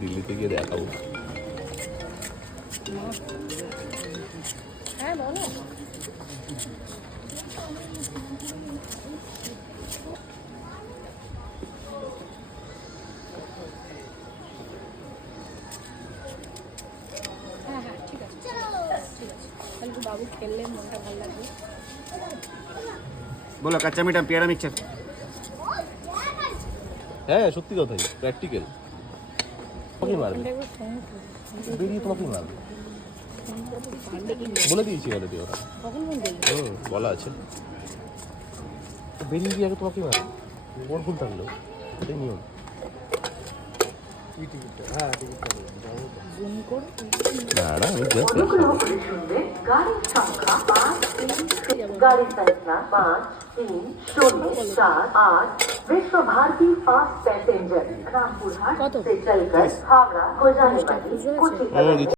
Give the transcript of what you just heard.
দিল্লিতে গিয়ে দেখাবো। হ্যাঁ বলো। হ্যাঁ হ্যাঁ ঠিক আছে ঠিক আছে, তাহলে বাবু খেললে মনটা ভালো লাগবে। বলো কাঁচা মিঠা পেয়ারা মিক্সচার। হ্যাঁ সত্যি কথাই, প্র্যাকটিক্যাল। তোমাকে মারবে, বেরিয়ে তোমাকে মারবে বলে দিয়েছি অলরেডি ওরা। কখন বলবে? বলা আছে, বেরিয়ে গিয়ে আগে তোমাকে মারবে, ওর ভুল থাকলো, এটাই নিয়ম। না না আমি জাস্ট गाड़ी संख्या 5304 विश्व भारती फास्ट पैसेंजर रामपुरहाट से चलकर हावड़ा को जाने वाली कुछ